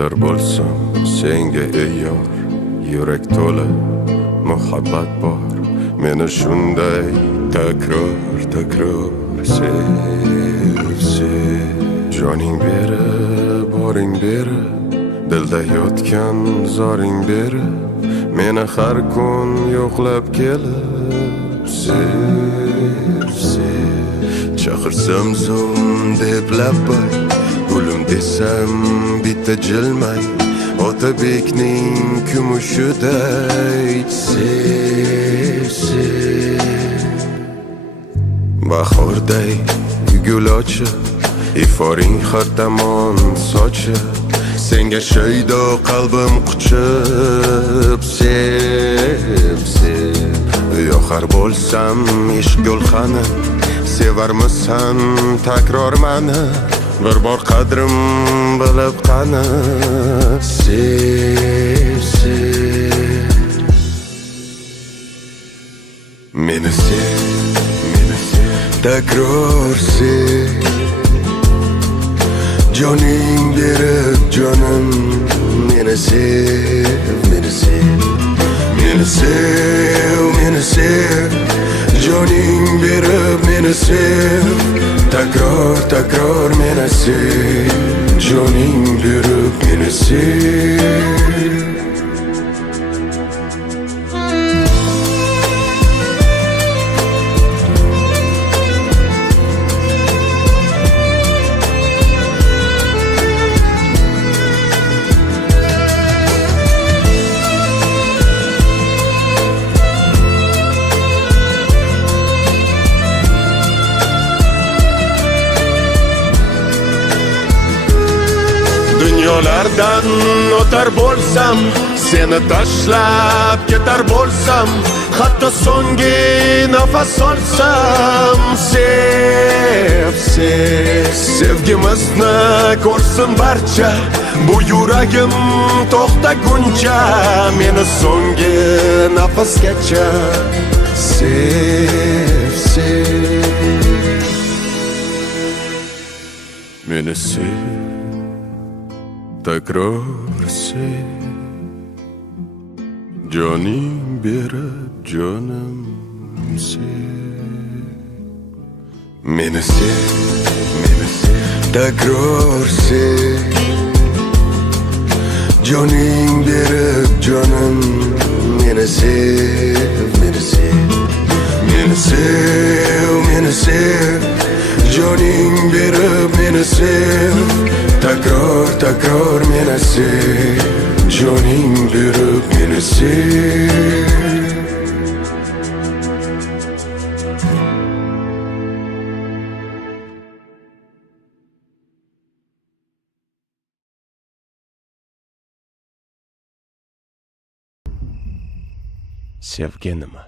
Yetar bo'lsam senga ey yor, yurak to'la muhabbat bor. Meni shunday takror sev. Joning berib, boring berib, dilda yotgan zoring berib, meni har kun yo'qlab kelib sev. Chaqirsam zum deb labbay, gulim desam bitta jilmay, Otabekning kumushiday sev. Bahorday gul ochib, iforing har tomon sochib, senga shaydo qalbim quchib sev. Yoqar bo'lsam ishq gulxani, sevarmisan takror mani, bir bor qadrim bilib qani sev. Meni sev, takror sev. Joning berib jonim, meni sev. Meni sev, joning berib meni sev. Takror meni sev, joning berib meni sev. Dunyolardan o'tar bo'lsam, seni tashlab ketar bo'lsam, hatto so'nggi nafas olsam sev. Sevgimizni ko'rsin barcha, bu yuragim to'xtaguncha, meni so'nggi nafasgacha sev. Meni sev, takror sev. Joning berib jonim sev. Meni sev, takror sev. Joning berib jonim, meni sev. Meni sev, joning berib meni sev. Takror meni sev, joning berib meni sev. Sevgi nima?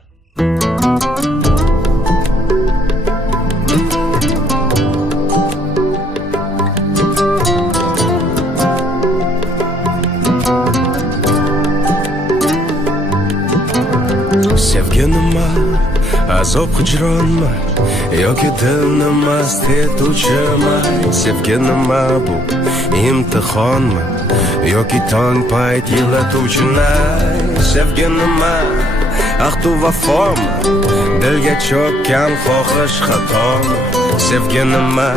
Sevgi nima? Azob hijronmi yoki dilni mast etuvchimi? Sevgi nima bu? Imtihonmi yoki tong payt yig'latuvchi nay? Sevgi nima? Ahd u vafomi? Dilga cho'kkan xohish xatomi? Sevgi nima?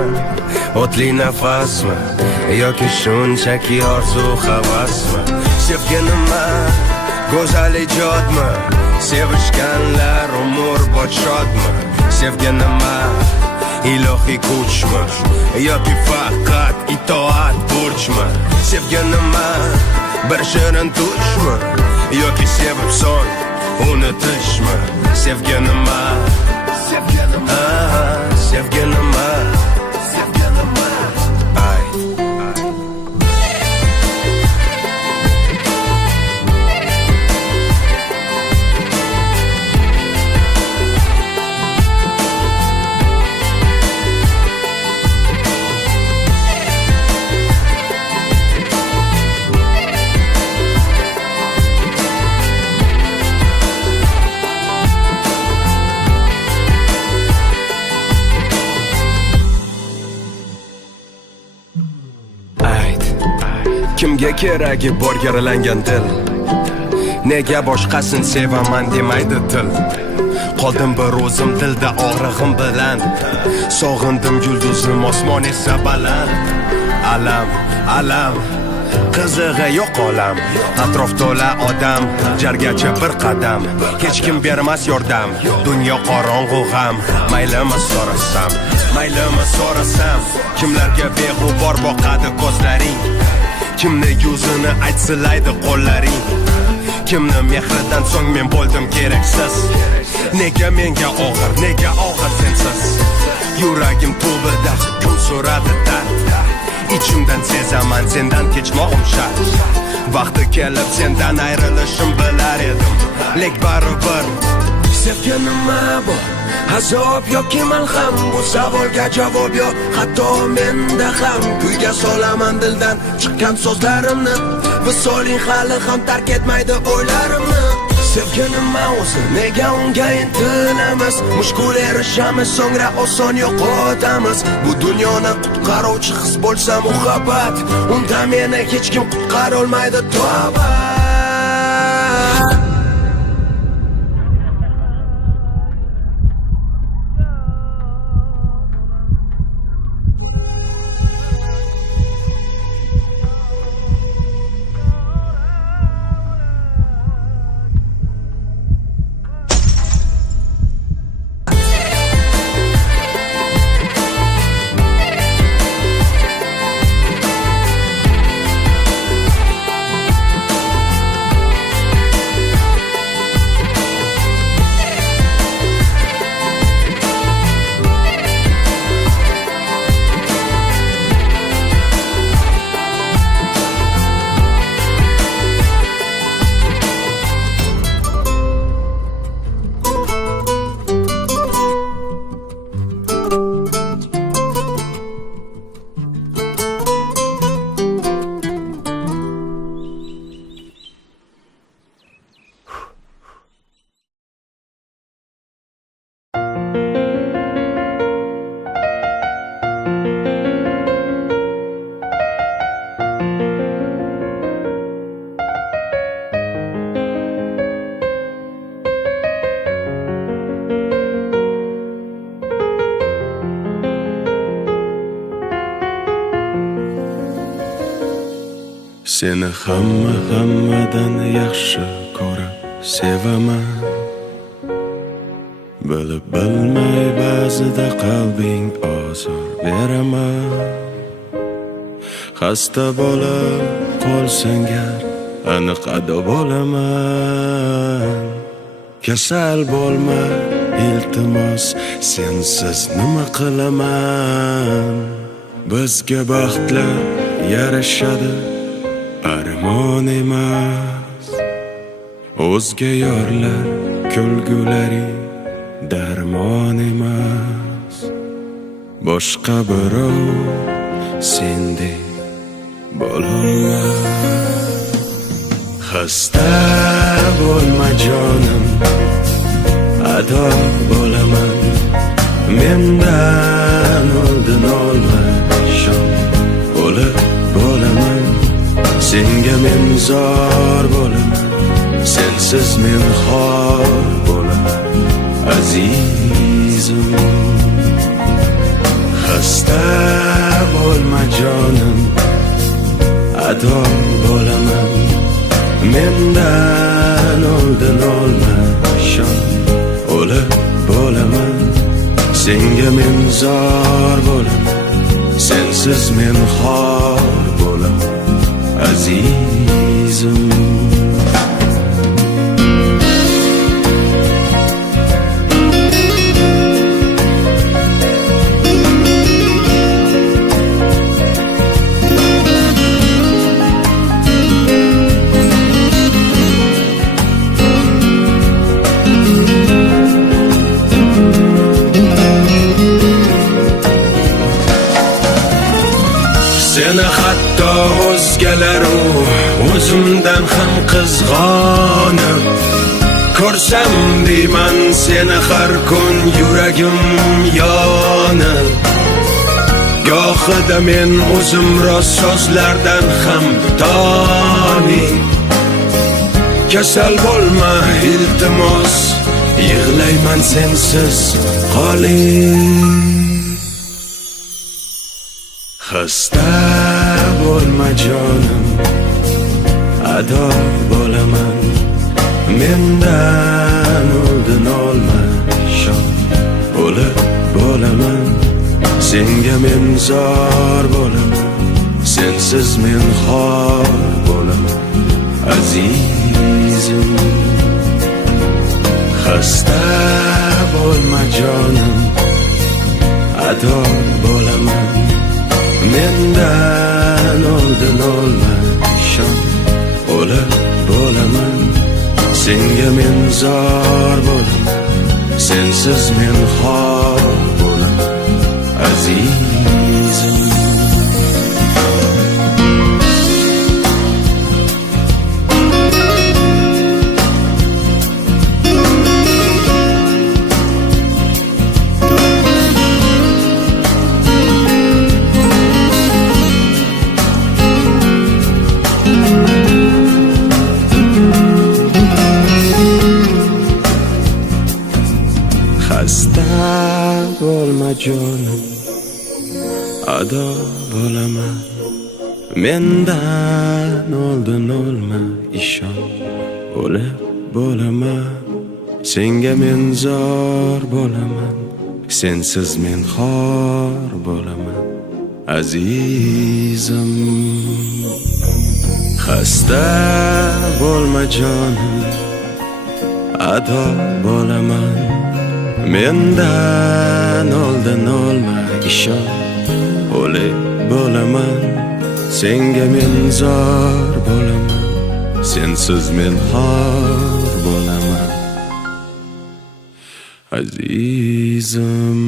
O'tli nafasmi yoki shunchaki orzu havasmi? Sevgi nima? Go'zal ijodmi? Sevishganlar umr podshodmi? Sevgi nima? Ilohiy kuchmi yoki faqat itoat burchmi? Sevgi nima? Bir shirin tushmi yoki sevib so'ng unutishmi? Sevgi nima? Sevgi nima? Kimga keragi bor yaralangan dil? Nega boshqasin sevaman demaydi til? Qoldim bir o'zim dilda og'rig'im bilan. Sog'indim yulduzim osmon esa baland. Alam, alam, qizig'i yo'q olam. Atrof to'la odam, jargacha bir qadam. Hech kim bermas yordam, dunyo qorong'u g'am. Maylimi so'rasam, maylimi so'rasam, kimlarga beg'ubor boqadi ko'zlaring? Kimni yuzini aytsilaydi qo'llaring? Kimni mehridan so'ng men bo'ldim keraksiz? Nega menga og'ir, nega og'ir sensiz? Yuragim tubida kun so'radi dard. İçimden sezaman sendan kechmog'im shart. Vaqti kelib sendan ayrilishim bilar edim, lek baribir sevganima bu azob yoki malham? Bu savolga javob yo'q, hatto menda ham. Kuyga solaman dildan chiqqan so'zlarimni, visoling hali ham tark etmaydi o'ylarimni. Sevganima o'zi, nega unga intilamiz? Mushkul erishamiz, so'ngra oson yo'qotamiz. Bu dunyoni qutqaruvchi his bo'lsa muhabbat, unda meni hech kim qutqara olmaydi, tavba. Seni hammadan yaxshi ko'rib sevaman. Bilib bilmay ba'zida qalbing ozor beraman. Xasta bo'lib qolsang gar aniq ado bo'laman. Kasal bo'lma iltimos, sensiz nima qilaman? Bizga baxtlar yarashadi, armon emas. O'zga yorlar kulgulari darmon emas. Boshqa birov sendek bo'lolmas. Xasta bo'lma jonim, ado bo'laman. Mendan oldin olma shon, o'lib bo'laman. Senga men zor bo'laman, sensiz men xor bo'laman azizim. Xasta bo'lma jonim, ado bo'laman. Mendan oldin olma shon, o'lib bo'laman. Senga men zor bo'laman, sensiz men xor bo'laman azizim. Seni hatto o'zgalaru o'zimdan ham qizg'onib ko'rsam deyman seni har kun yuragim yonib. Gohida men o'zim rost so'zlardan ham toni. Kasal bo'lma iltimos, yig'layman sensiz qoling. Xasta bo'lma jonim, ado bo'laman. Mendan oldin olma shon, o'lib bo'laman. Senga men zor bo'laman, sensiz men xor bo'laman. Azizim, xasta bo'lma jonim, ado bo'laman. Mendan oldin olma shon, o'lib bo'laman. Senga men zor bo'laman, sensiz men xor bo'laman. Azizim, xasta bo'lma jonim, ado bo'laman. Mendan oldin olma ishon, o'lib bo'laman. Senga men zor bo'laman, sensiz men xor bo'laman. Azizim, xasta bo'lma jonim, ado bo'laman. Mendan oldin olma ishon, o'lib bo'laman. Senga men zor bo'laman, sensiz men xor bo'laman. Azizim,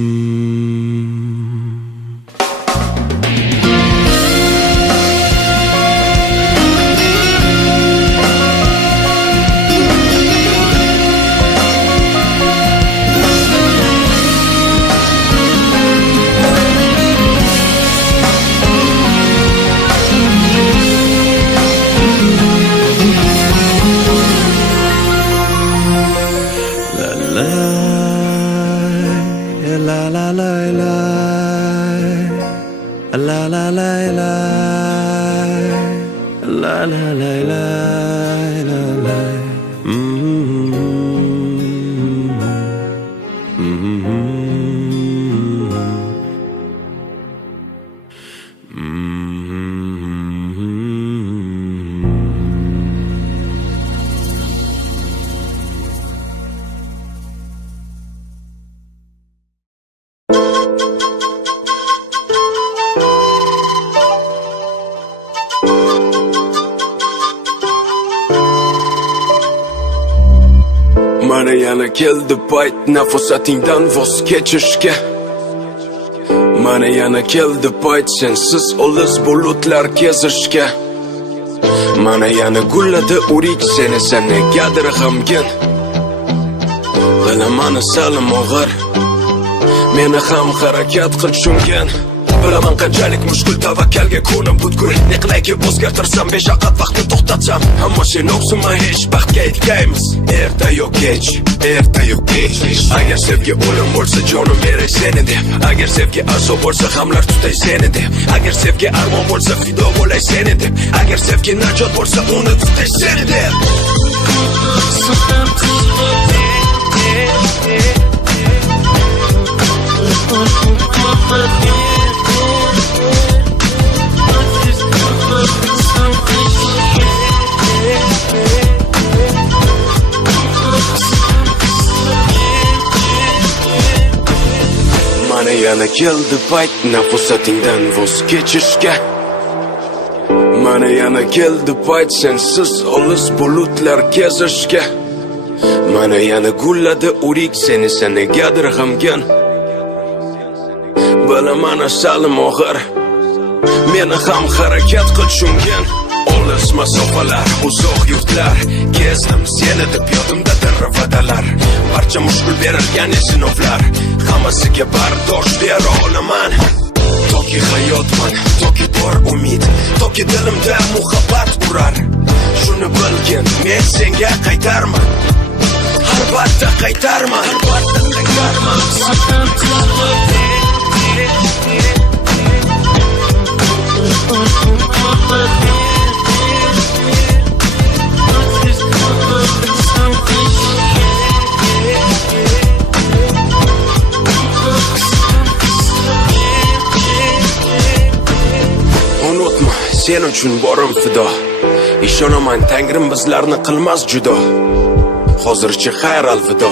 la la la la la la la la la la la la la. Mana yana keldi payt nafosatingdan voz kechishga. Mana yana keldi payt sensiz olis bulutlar kezishga. Mana yana gulladi urik seni negadir g'amgin. Bilaman salim og'ir, meni ham harakat qil tushungan. Bilaman qanchalik mushkul tavakkalga ko'nim butkul. Neqlayki o'zgartirsam beshaqat vaqtni to'xtatsam, ammo sen o'qsima hech baxtga yetgaymiz. Erta yo kech, erta yo kech. Agar sevgi o'lim bo'lsa jonim beray seni deb. Agar sevgi azob bo'lsa hamlar tutay seni deb. Agar sevgi armon bo'lsa fido bo'lay seni deb. Agar sevgi najot bo'lsa uni tutay seni deb. Mana yana keldi payt nafosatingdan voz kechishga. Mana yana keldi payt sensiz olis bulutlar kezishga. Mana yana gulladi urik seni negadir g'amgin. Bilaman salim og'ir, meni ham harakat qil tushungan. Olis masofalar, uzoq yurtlar kezdim seni deb yodimda va'dalar. Barcha mushkul berilgan sinovlar, hammasiga bardosh bera olaman. toki hayotman, toki bor umid, toki dilimda muhabbat urar. Shuni bilgin, men senga qaytarman, albatta qaytarman, albatta qaytarman. Unutma, sen uchun borim fido. Ishonaman, Tangrim bizlarni qilmas judo. Hozircha xayr alvido.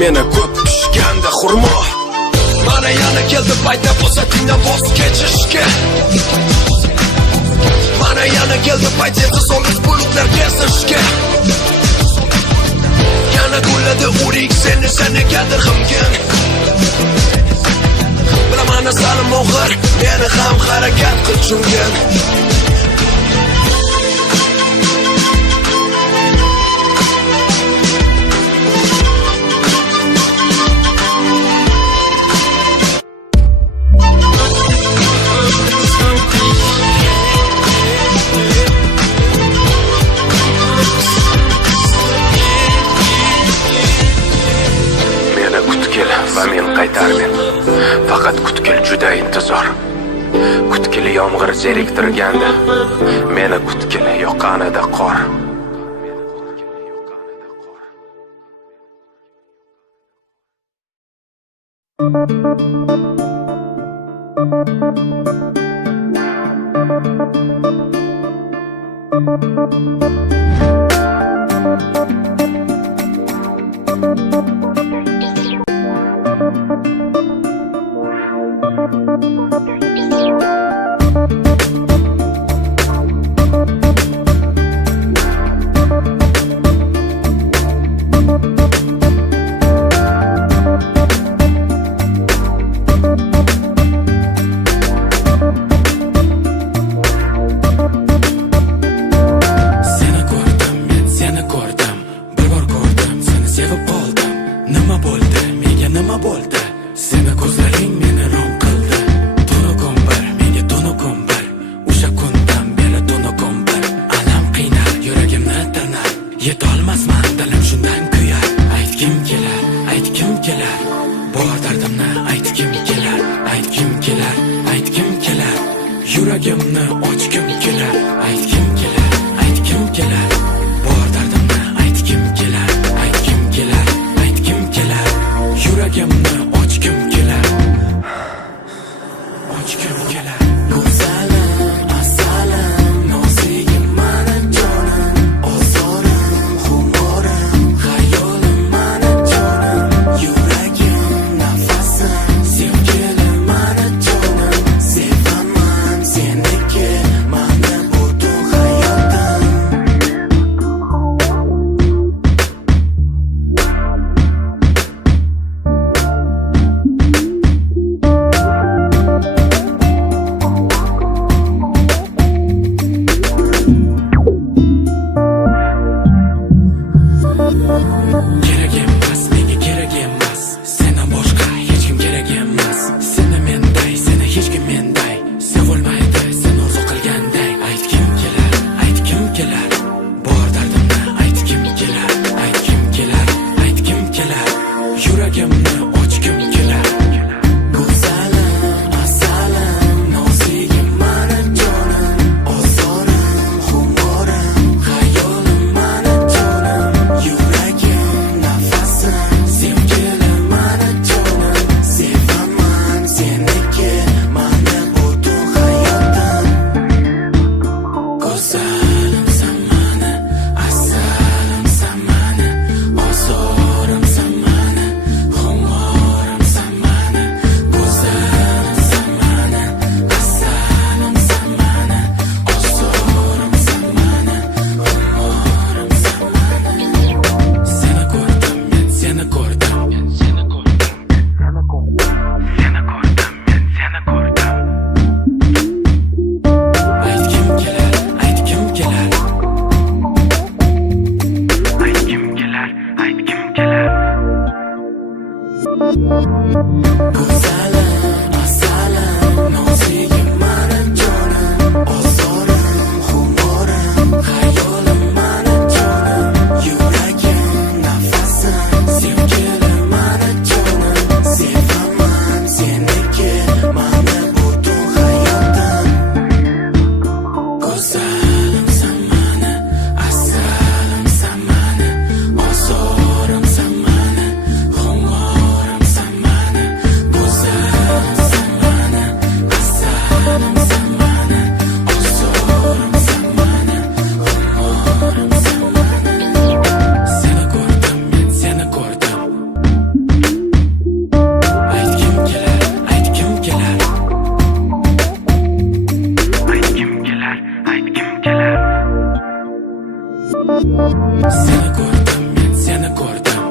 Meni ko'p pishganda xurmo. Mana yana keldi payta posatingdan voz kechishga. Mana yana keldi payta so'ng'iz bulutlar kesishga. Yana gulladi urik seni negadir g'amgin. Bilaman salim og'ir, meni ham harakat qil chungan. Va men qaytarmen. Faqat kutkil juda intizor. Kutkil yomg'ir zeriktirganda, meni kutkil yoqqanida qor. Yuragimni ochgim kelar, aytgim kelar, aytgim kelar. Bor dardimni aytgim kelar, aytgim kelar, aytgim kelar. Yuragimni ochgim kelar, ochgim kelar. Go'zalim, asalim, nozigim mana jonim, ozorim, xumorim, xayolim mana jonim. Yuragim, nafasim, sevgilim mana jonim. Sevaman seniki, mana butun hayotim. Seni ko'rdim, men seni ko'rdim.